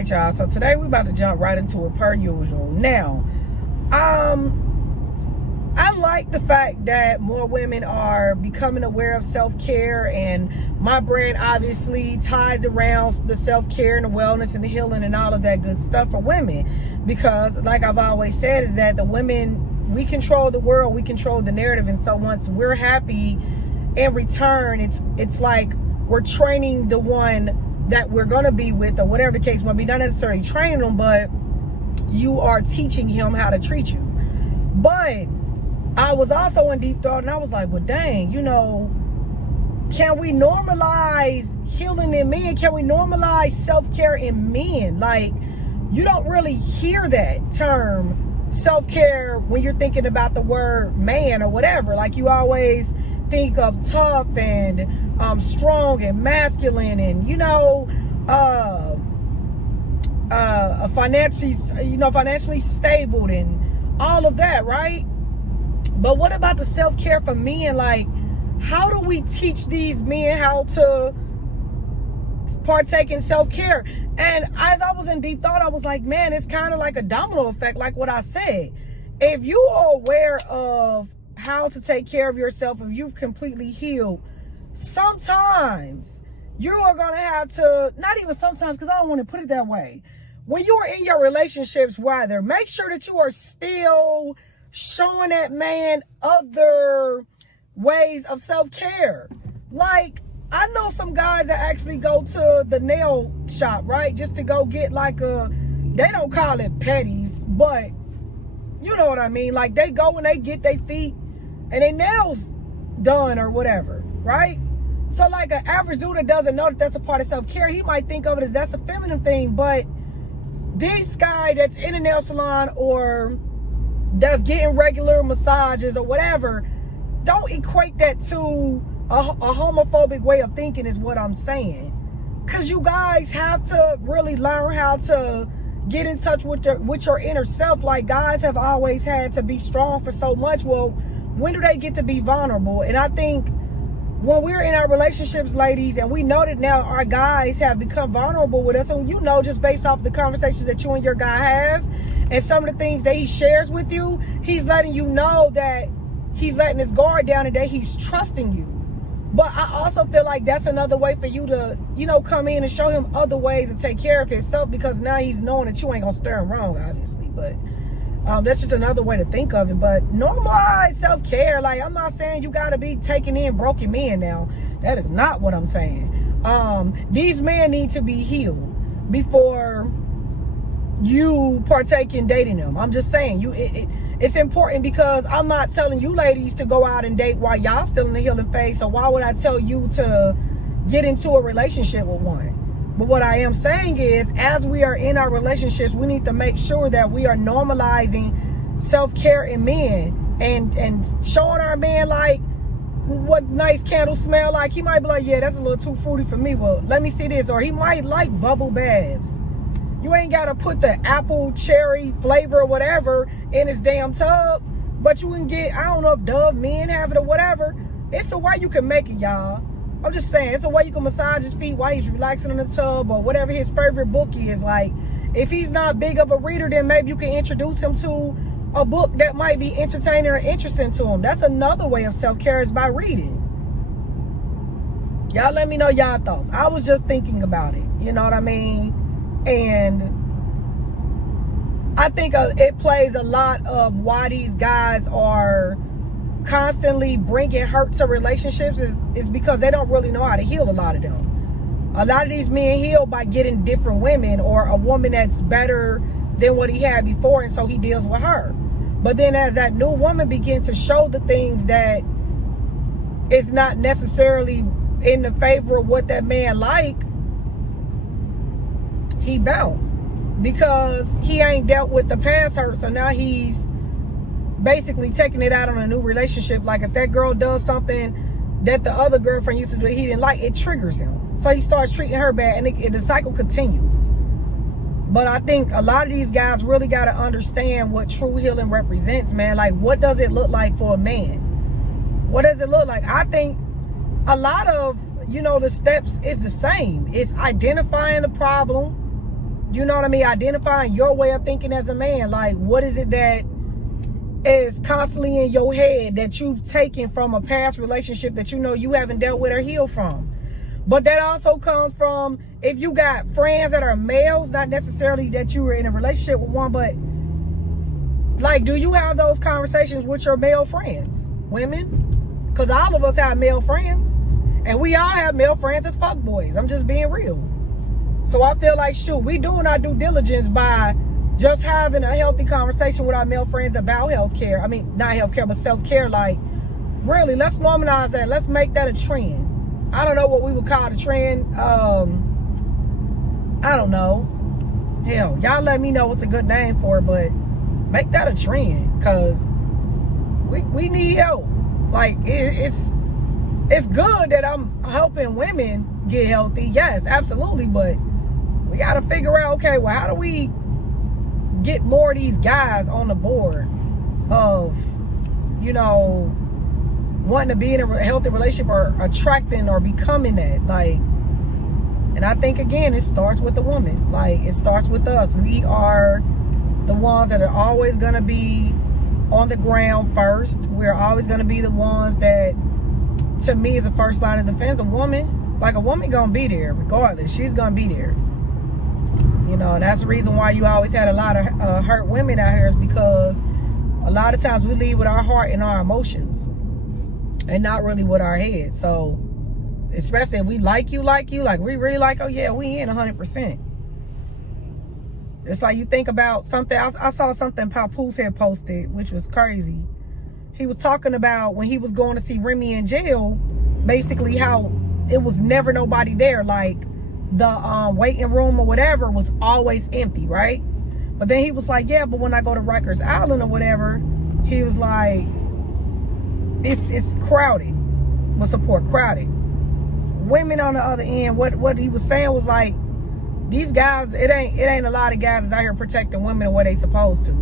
right, y'all. So today we about to jump right into it per usual. Now, I like the fact that more women are becoming aware of self-care, and my brand obviously ties around the self-care and the wellness and the healing and all of that good stuff for women, because like I've always said is that the women, we control the world, we control the narrative. And so once we're happy in return, it's like we're training the one that we're going to be with, or whatever the case might be. Not necessarily training them, but you are teaching him how to treat you. But I was also in deep thought, and I was like, well, dang, can we normalize healing in men? Can we normalize self-care in men? Like, you don't really hear that term self-care when you're thinking about the word man or whatever. Like, you always think of tough and strong and masculine and, financially stable and all of that, right? But what about the self-care for men? Like, how do we teach these men how to partake in self-care? And as I was in deep thought, I was like, man, it's kind of like a domino effect, like what I said. If you are aware of how to take care of yourself, if you've completely healed, sometimes you are going to have to, not even sometimes, because I don't want to put it that way. When you are in your relationships, rather, make sure that you are still showing that man other ways of self-care. Like, I know some guys that actually go to the nail shop, right? Just to go get like they don't call it petties, but you know what I mean? Like, they go and they get their feet and their nails done or whatever, right? So like an average dude that doesn't know that that's a part of self-care, he might think of it as that's a feminine thing. But this guy that's in a nail salon or that's getting regular massages or whatever, don't equate that to a homophobic way of thinking is what I'm saying. Because you guys have to really learn how to get in touch with your inner self. Like, guys have always had to be strong for so much. Well, when do they get to be vulnerable? And I think when we're in our relationships, ladies, and we know that now our guys have become vulnerable with us, and just based off the conversations that you and your guy have, and some of the things that he shares with you, he's letting you know that he's letting his guard down and that he's trusting you. But I also feel like that's another way for you to, come in and show him other ways to take care of himself, because now he's knowing that you ain't gonna steer him wrong, obviously. But that's just another way to think of it. But normalize self-care. Like, I'm not saying you gotta be taking in broken men now. That is not what I'm saying. These men need to be healed before you partake in dating them. I'm just saying, it's important, because I'm not telling you ladies to go out and date while y'all still in the healing phase. So why would I tell you to get into a relationship with one? But what I am saying is, as we are in our relationships, we need to make sure that we are normalizing self-care in men and showing our man like what nice candles smell like. He might be like, yeah, that's a little too fruity for me. Well, let me see this. Or he might like bubble baths. You ain't got to put the apple cherry flavor or whatever in his damn tub, but you can get, I don't know if Dove men have it or whatever. It's a way you can make it, y'all. I'm just saying, it's a way you can massage his feet while he's relaxing in the tub, or whatever his favorite book is. Like, if he's not big of a reader, then maybe you can introduce him to a book that might be entertaining or interesting to him. That's another way of self-care, is by reading. Y'all let me know y'all thoughts. I was just thinking about it. You know what I mean? And I think it plays a lot of why these guys are constantly bringing hurt to relationships is because they don't really know how to heal a lot of them. A lot of these men heal by getting different women, or a woman that's better than what he had before, and so he deals with her. But then as that new woman begins to show the things that is not necessarily in the favor of what that man like, he bounced, because he ain't dealt with the past hurt. So now he's basically taking it out on a new relationship. Like, if that girl does something that the other girlfriend used to do he didn't like, it triggers him. So he starts treating her bad, and the cycle continues. But I think a lot of these guys really got to understand what true healing represents, man. Like, what does it look like for a man? What does it look like? I think a lot of, the steps is the same. It's identifying the problem, you know what I mean, identifying your way of thinking as a man. Like, what is it that is constantly in your head that you've taken from a past relationship that you know you haven't dealt with or healed from? But that also comes from, if you got friends that are males, not necessarily that you were in a relationship with one, but like, do you have those conversations with your male friends, women? Because all of us have male friends, and we all have male friends as fuckboys. I'm just being real. So I feel like, shoot, we doing our due diligence by just having a healthy conversation with our male friends about healthcare. I mean, not healthcare, but self-care. Like, really, let's normalize that. Let's make that a trend. I don't know what we would call the trend. I don't know. Hell, y'all let me know what's a good name for it, but make that a trend, because we need help. Like, it's good that I'm helping women get healthy. Yes, absolutely. But we got to figure out, okay, well, how do we get more of these guys on the board of, you know, wanting to be in a healthy relationship or attracting or becoming that? Like, and I think, again, it starts with the woman. Like, it starts with us. We are the ones that are always going to be on the ground first. We're always going to be the ones that, to me, is the first line of defense. A woman, like, a woman gonna be there regardless. She's gonna be there. You know, and that's the reason why you always had a lot of hurt women out here, is because a lot of times we lead with our heart and our emotions and not really with our head. So, especially if we like you, like we really like, oh yeah, we in 100%. It's like, you think about something. I saw something Papoose had posted, which was crazy. He was talking about when he was going to see Remy in jail, basically how it was never nobody there. Like, the waiting room or whatever was always empty, right? But then he was like, yeah, but when I go to Rikers Island or whatever, he was like, it's crowded. With support, crowded. Women on the other end, what he was saying was like, these guys, it ain't a lot of guys that's out here protecting women the way they supposed to.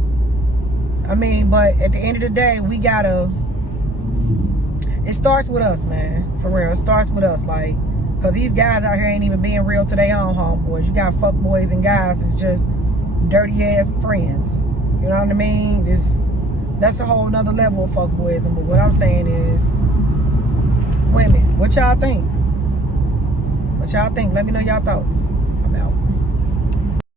I mean, but at the end of the day, we gotta, it starts with us, man. For real, it starts with us. Like, because these guys out here ain't even being real to their own homeboys. You got fuck boys and guys, it's just dirty ass friends. You know what I mean? That's a whole nother level of fuck boyism. But what I'm saying is, women, what y'all think? What y'all think? Let me know y'all thoughts. I'm out.